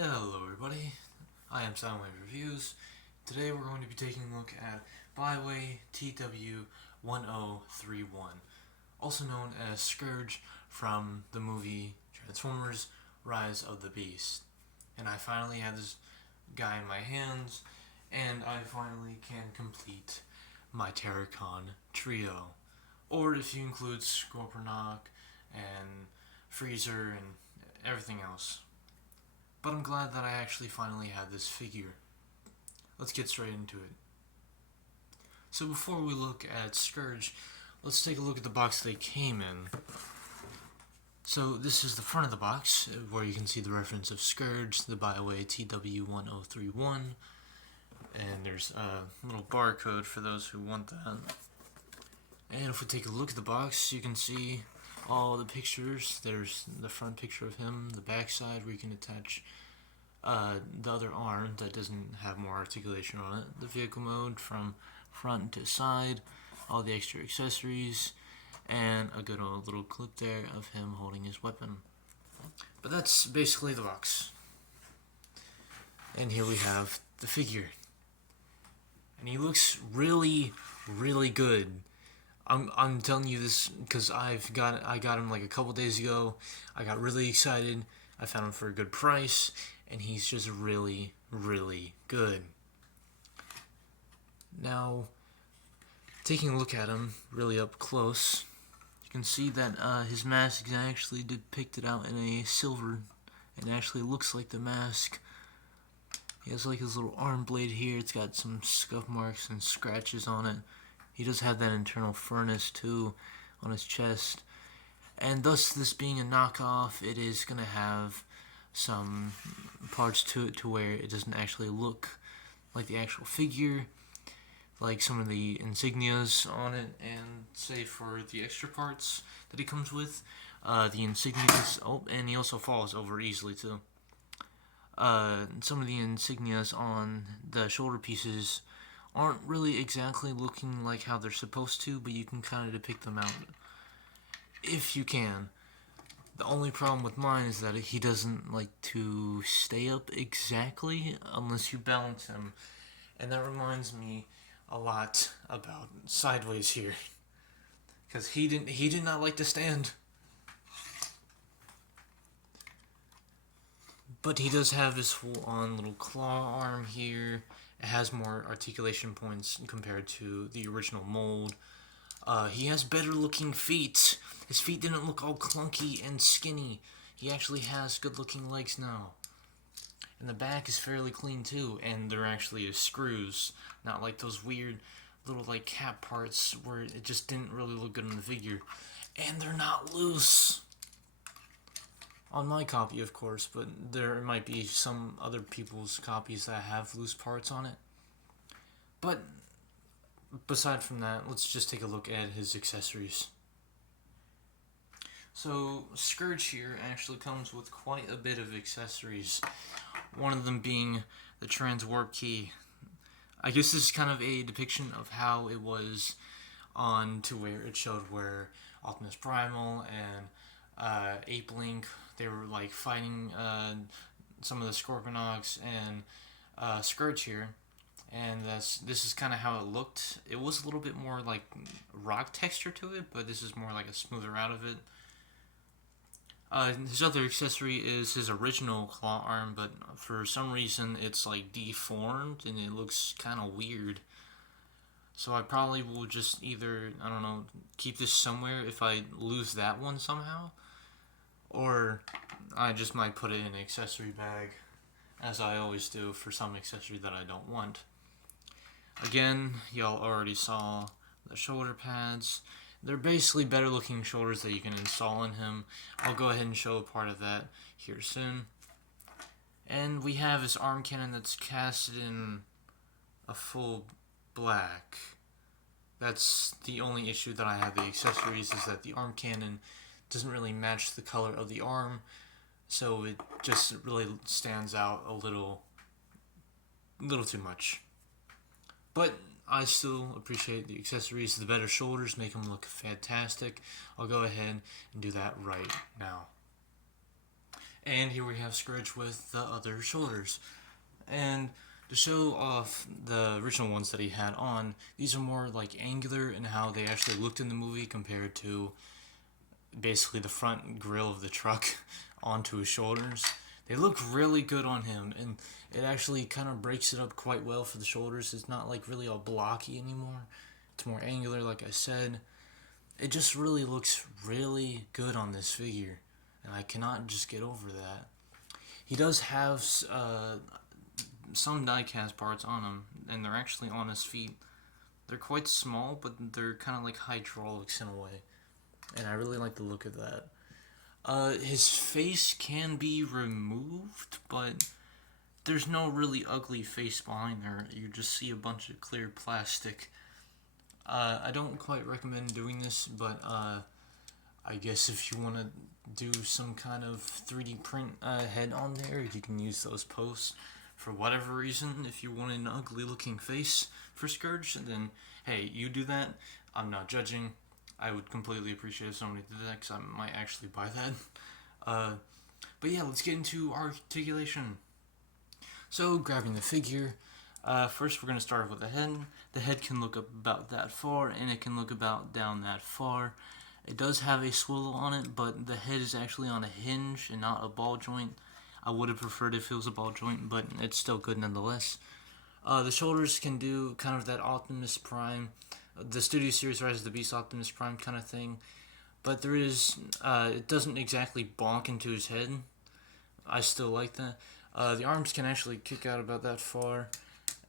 Hello everybody, I am Soundwave Reviews. Today we're going to be taking a look at Byway TW1031, also known as Scourge from the movie Transformers Rise of the Beast. And I finally have this guy in my hands, and I finally can complete my Terracon trio. Or if you include Scorponok and Freezer and everything else. But I'm glad that I actually finally had this figure. Let's get straight into it. So before we look at Scourge, let's take a look at the box they came in. So this is the front of the box, where you can see the reference of Scourge, the Byway TW1031, and there's a little barcode for those who want that. And if we take a look at the box, you can see all the pictures. There's the front picture of him, the back side where you can attach the other arm that doesn't have more articulation on it, the vehicle mode from front to side, all the extra accessories, and a good old little clip there of him holding his weapon. But that's basically the box. And here we have the figure. And he looks really, really good. I'm telling you this because I got him like a couple days ago. I got really excited. I found him for a good price, and he's just really, really good. Now, taking a look at him really up close, you can see that his mask is actually depicted out in a silver, and actually looks like the mask. He has like his little arm blade here. It's got some scuff marks and scratches on it. He does have that internal furnace too on his chest, and thus this being a knockoff, it is going to have some parts to it to where it doesn't actually look like the actual figure, like some of the insignias on it, and say for the extra parts that he comes with, the insignias, and he also falls over easily too. Some of the insignias on the shoulder pieces aren't really exactly looking like how they're supposed to, but you can kind of depict them out if you can. The only problem with mine is that he doesn't like to stay up exactly unless you balance him, and that reminds me a lot about Sideways here, because he did not like to stand. But he does have this full-on little claw arm here. It has more articulation points compared to the original mold. He has better looking feet. His feet didn't look all clunky and skinny. He actually has good looking legs now. And the back is fairly clean too, and there actually is screws, not like those weird little like cap parts where it just didn't really look good on the figure. And they're not loose. On my copy, of course, but there might be some other people's copies that have loose parts on it. But beside from that, let's just take a look at his accessories. So, Scourge here actually comes with quite a bit of accessories. One of them being the Transwarp Key. I guess this is kind of a depiction of how it was on to where it showed where Optimus Primal and Ape Link, they were like fighting some of the Scorponok's and Scourge here, and this is kind of how it looked. It was a little bit more like rock texture to it, but this is more like a smoother out of it. His other accessory is his original claw arm, but for some reason it's like deformed and it looks kind of weird. So I probably will just either, I don't know, keep this somewhere if I lose that one somehow, or I just might put it in an accessory bag, as I always do for some accessory that I don't want. Again, y'all already saw the shoulder pads. They're basically better looking shoulders that you can install in him. I'll go ahead and show a part of that here soon. And we have his arm cannon that's casted in a full black. That's the only issue that I have with the accessories, is that the arm cannon doesn't really match the color of the arm, so it just really stands out a little too much. But I still appreciate the accessories. The better shoulders make them look fantastic. I'll go ahead and do that right now. And here we have Scourge with the other shoulders. And to show off the original ones that he had on, these are more like angular in how they actually looked in the movie compared to basically the front grill of the truck onto his shoulders. They look really good on him, and it actually kind of breaks it up quite well for the shoulders. It's not like really all blocky anymore. It's more angular, like I said. It just really looks really good on this figure, and I cannot just get over that. He does have some die-cast parts on him, and they're actually on his feet. They're quite small, but they're kind of like hydraulics in a way, and I really like the look of that. His face can be removed, but there's no really ugly face behind there. You just see a bunch of clear plastic. I don't quite recommend doing this, but I guess if you want to do some kind of 3D print head on there, you can use those posts. For whatever reason, if you want an ugly looking face for Scourge, then hey, you do that. I'm not judging. I would completely appreciate if somebody did that, because I might actually buy that. But yeah, let's get into articulation. So, grabbing the figure, first we're going to start with the head. The head can look up about that far, and it can look about down that far. It does have a swivel on it, but the head is actually on a hinge and not a ball joint. I would have preferred if it was a ball joint, but it's still good nonetheless. The shoulders can do kind of that Optimus Prime, the Studio Series Rise of the Beast Optimus Prime kind of thing. But there is, it doesn't exactly bonk into his head. I still like that. The arms can actually kick out about that far,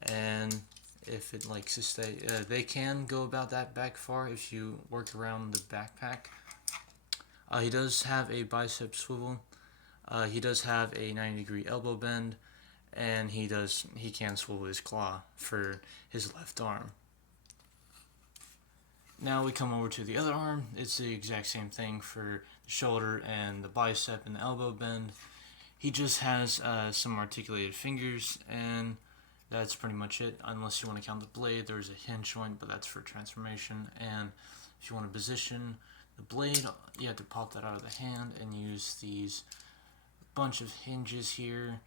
and if it likes to stay, they can go about that back far if you work around the backpack. He does have a bicep swivel. He does have a 90-degree elbow bend, and he can swivel his claw for his left arm. Now we come over to the other arm. It's the exact same thing for the shoulder and the bicep and the elbow bend. He just has some articulated fingers, and that's pretty much it. Unless you want to count the blade, there's a hinge joint, but that's for transformation. And if you want to position the blade, you have to pop that out of the hand and use these bunch of hinges here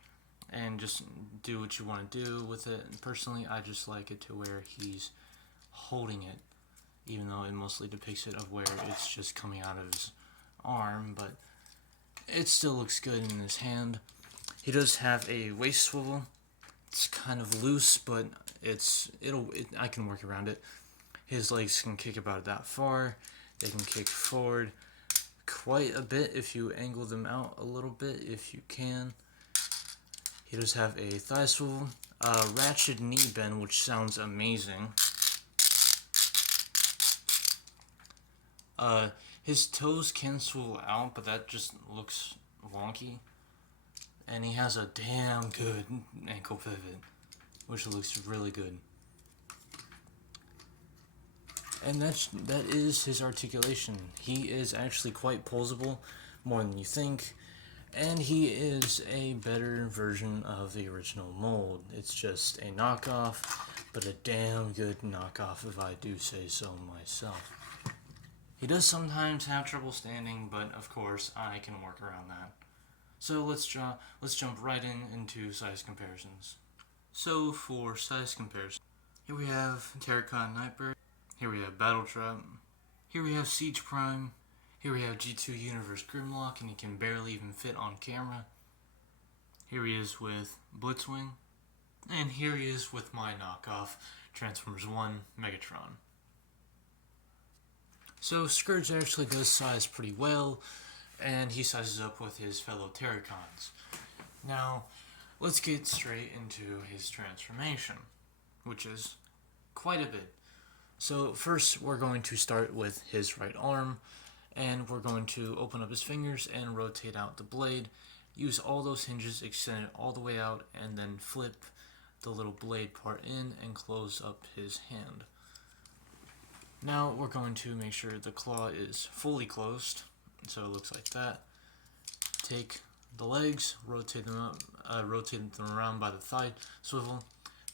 and just do what you want to do with it. And personally, I just like it to where he's holding it, even though it mostly depicts it of where it's just coming out of his arm, but it still looks good in his hand. He does have a waist swivel. It's kind of loose, but I can work around it. His legs can kick about that far. They can kick forward quite a bit if you angle them out a little bit, if you can. He does have a thigh swivel, ratchet knee bend, which sounds amazing. His toes can swivel out, but that just looks wonky. And he has a damn good ankle pivot, which looks really good. And that is his articulation. He is actually quite posable, more than you think, and he is a better version of the original mold. It's just a knockoff, but a damn good knockoff if I do say so myself. He does sometimes have trouble standing, but of course I can work around that. So let's jump right into size comparisons. So for size comparison, here we have Terracotta Nightbird. Here we have Battletrap. Here we have Siege Prime. Here we have G2 Universe Grimlock, and he can barely even fit on camera. Here he is with Blitzwing. And here he is with my knockoff, Transformers 1 Megatron. So Scourge actually does size pretty well, and he sizes up with his fellow Terracons. Now, let's get straight into his transformation, which is quite a bit. So first, we're going to start with his right arm, and we're going to open up his fingers and rotate out the blade. Use all those hinges, extend it all the way out, and then flip the little blade part in and close up his hand. Now we're going to make sure the claw is fully closed, so it looks like that. Take the legs, rotate them around by the thigh swivel,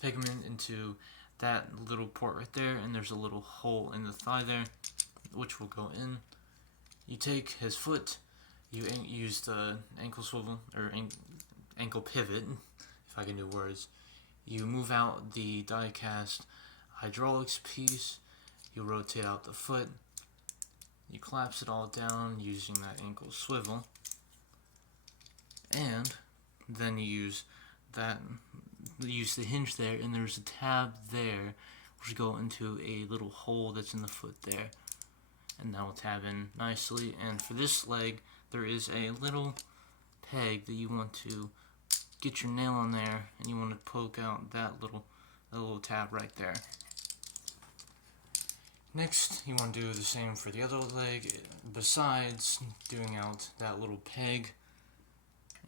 peg them into that little port right there, and there's a little hole in the thigh there, which will go in. You take his foot, you use the ankle swivel, or ankle pivot, if I can do words. You move out the die-cast hydraulics piece, you rotate out the foot, you collapse it all down using that ankle swivel, and then you use the hinge there, and there's a tab there which will go into a little hole that's in the foot there, and that will tab in nicely. And for this leg, there is a little peg that you want to get your nail on there, and you want to poke out that little tab right there. Next, you want to do the same for the other leg, besides doing out that little peg.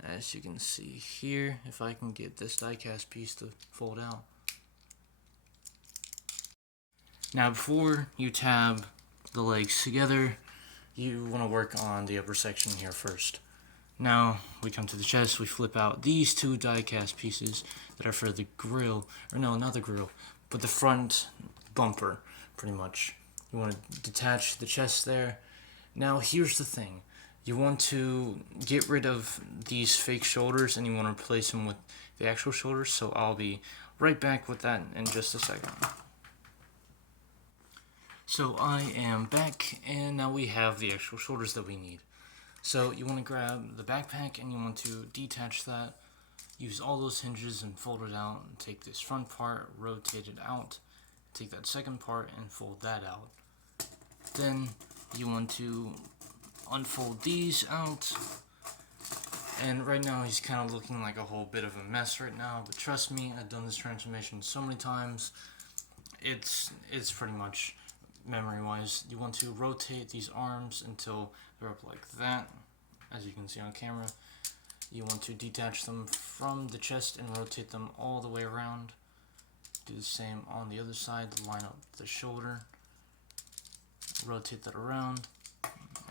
As you can see here, if I can get this die-cast piece to fold out. Now, before you tab the legs together, you want to work on the upper section here first. Now, we come to the chest, we flip out these two die-cast pieces that are for the grill, or no, not the grill, but the front bumper, pretty much. You want to detach the chest there. Now, here's the thing. You want to get rid of these fake shoulders, and you want to replace them with the actual shoulders, so I'll be right back with that in just a second. So I am back, and now we have the actual shoulders that we need. So you want to grab the backpack, and you want to detach that, use all those hinges and fold it out, and take this front part, rotate it out, take that second part and fold that out. Then you want to unfold these out, and right now he's kind of looking like a whole bit of a mess right now, but trust me, I've done this transformation so many times, it's pretty much memory wise. You want to rotate these arms until they're up like that, as you can see on camera. You want to detach them from the chest and rotate them all the way around. Do the same on the other side to line up the shoulder, rotate that around.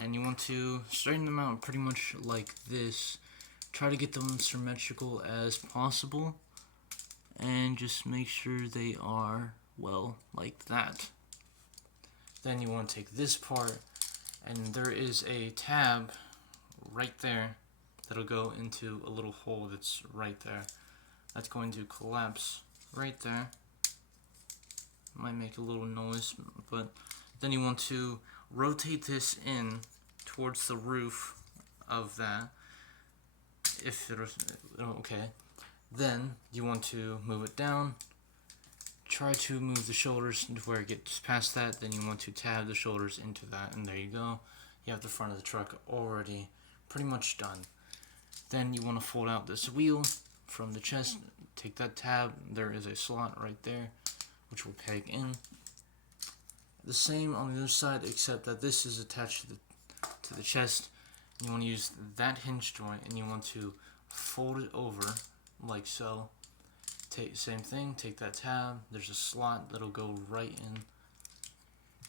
And you want to straighten them out pretty much like this. Try to get them symmetrical as possible, and just make sure they are, well, like that. Then you want to take this part, and there is a tab right there that'll go into a little hole that's right there. That's going to collapse right there. Might make a little noise, but then you want to rotate this in towards the roof of that. If it was okay, then you want to move it down. Try to move the shoulders to where it gets past that. Then you want to tab the shoulders into that, and there you go. You have the front of the truck already pretty much done. Then you want to fold out this wheel from the chest. Take that tab. There is a slot right there, which will peg in. The same on the other side, except that this is attached to the chest. You want to use that hinge joint, and you want to fold it over like so. Same thing, take that tab. There's a slot that'll go right in.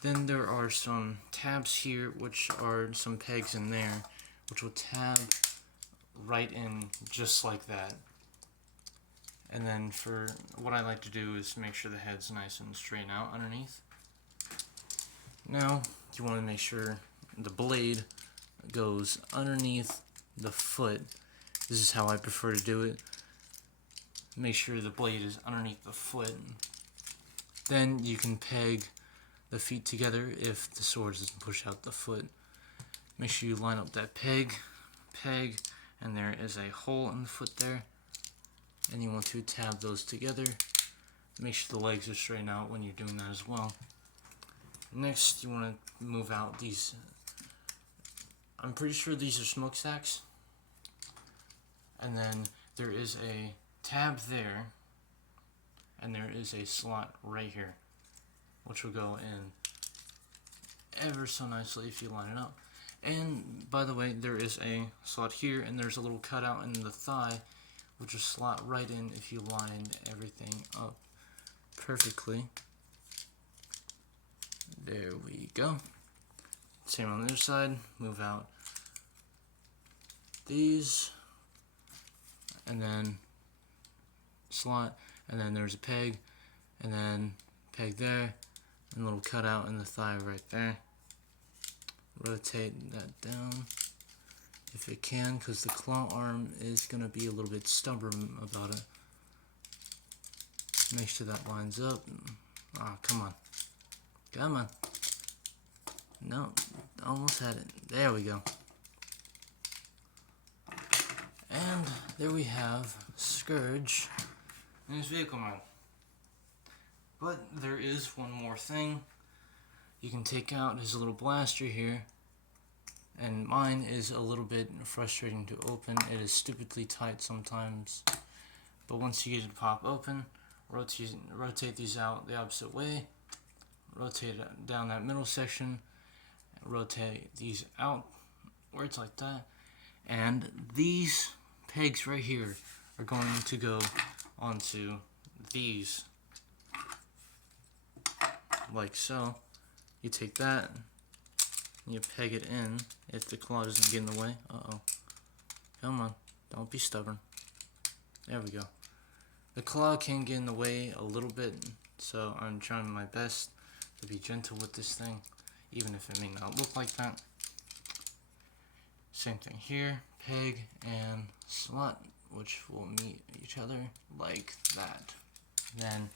Then there are some tabs here, which are some pegs in there, which will tab right in just like that. And then for what I like to do is make sure the head's nice and straight out underneath. Now, you want to make sure the blade goes underneath the foot. This is how I prefer to do it. Make sure the blade is underneath the foot. Then you can peg the feet together if the sword doesn't push out the foot. Make sure you line up that peg, and there is a hole in the foot there. And you want to tab those together. Make sure the legs are straightened out when you're doing that as well. Next, you want to move out these. I'm pretty sure these are smokestacks. And then there is a tab there, and there is a slot right here, which will go in ever so nicely if you line it up. And by the way, there is a slot here, and there's a little cutout in the thigh, which will slot right in if you line everything up perfectly. There we go. Same on the other side. Move out these, and then slot, and then there's a peg, and then peg there, and a little cutout in the thigh right there. Rotate that down. if it can, because the claw arm is going to be a little bit stubborn about it. Make sure that lines up. Ah, come on. Come on. No, almost had it. There we go. And there we have Scourge in his vehicle mode. But there is one more thing. You can take out his little blaster here. And mine is a little bit frustrating to open. It is stupidly tight sometimes. But once you get it to pop open, rotate these out the opposite way. Rotate it down that middle section. Rotate these out where it's like that. And these pegs right here are going to go onto these. Like so. You take that, and you peg it in if the claw doesn't get in the way. Uh-oh. Come on. Don't be stubborn. There we go. The claw can get in the way a little bit, so I'm trying my best to be gentle with this thing, even if it may not look like that. Same thing here. Peg and slot, which will meet each other like that. Then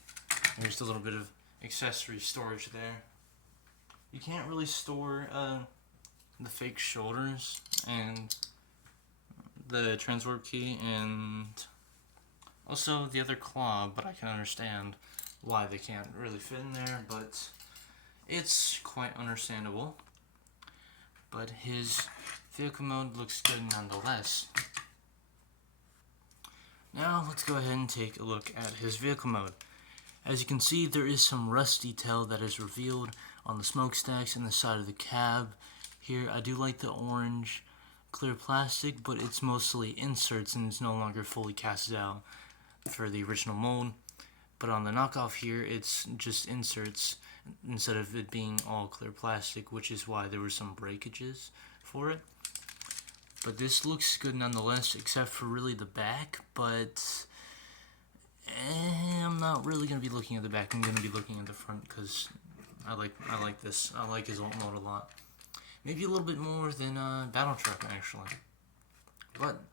there's a little bit of accessory storage there. You can't really store the fake shoulders and the transwarp key and also the other claw, but I can understand why they can't really fit in there, but it's quite understandable. But his vehicle mode looks good nonetheless. Now let's go ahead and take a look at his vehicle mode. As you can see, there is some rust detail that is revealed on the smokestacks and the side of the cab. Here, I do like the orange clear plastic, but it's mostly inserts and it's no longer fully casted out for the original mold. But on the knockoff here, it's just inserts instead of it being all clear plastic, which is why there were some breakages for it. But this looks good nonetheless, except for really the back, but I'm not really going to be looking at the back. I'm going to be looking at the front because I like this. I like his alt mode a lot. Maybe a little bit more than Battle Truck, actually. But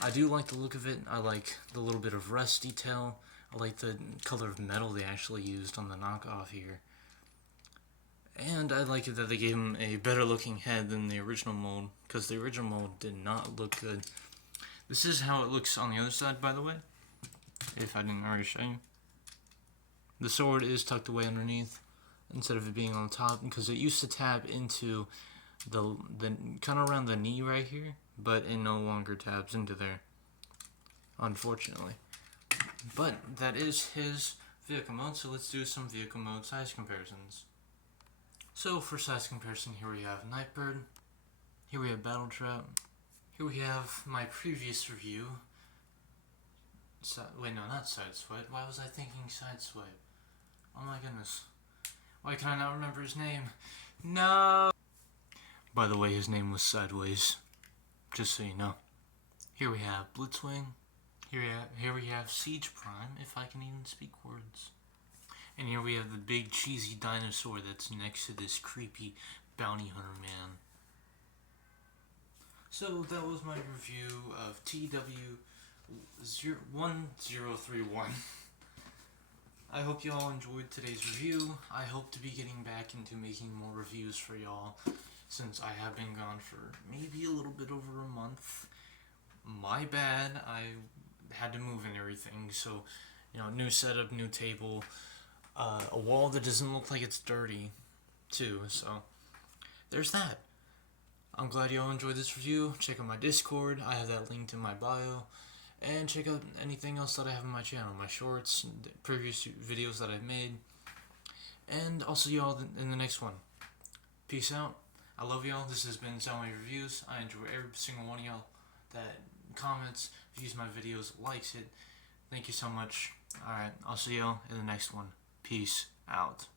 I do like the look of it. I like the little bit of rust detail. I like the color of metal they actually used on the knockoff here. And I like it that they gave him a better looking head than the original mold, because the original mold did not look good. This is how it looks on the other side, by the way, if I didn't already show you. The sword is tucked away underneath instead of it being on the top, because it used to tab into the kind of around the knee right here, but it no longer tabs into there, unfortunately. But that is his vehicle mode, so let's do some vehicle mode size comparisons. So for size comparison, here we have Nightbird, here we have Battle Trap, here we have my previous review. Wait, no, not Sideswipe. Why was I thinking Sideswipe? Oh my goodness. Why can I not remember his name? No! By the way, his name was Sideways. Just so you know. Here we have Blitzwing. Here we have Siege Prime, if I can even speak words. And here we have the big cheesy dinosaur that's next to this creepy bounty hunter man. So that was my review of TW1031. I hope y'all enjoyed today's review. I hope to be getting back into making more reviews for y'all, since I have been gone for maybe a little bit over a month. My bad, I had to move and everything, so, you know, new setup, new table, a wall that doesn't look like it's dirty, too, so there's that. I'm glad y'all enjoyed this review. Check out my Discord, I have that linked in my bio, and check out anything else that I have on my channel, my shorts, previous videos that I've made, and I'll see y'all in the next one. Peace out. I love y'all. This has been Zombie Reviews. I enjoy every single one of y'all that comments, views my videos, likes it. Thank you so much. Alright, I'll see y'all in the next one. Peace out.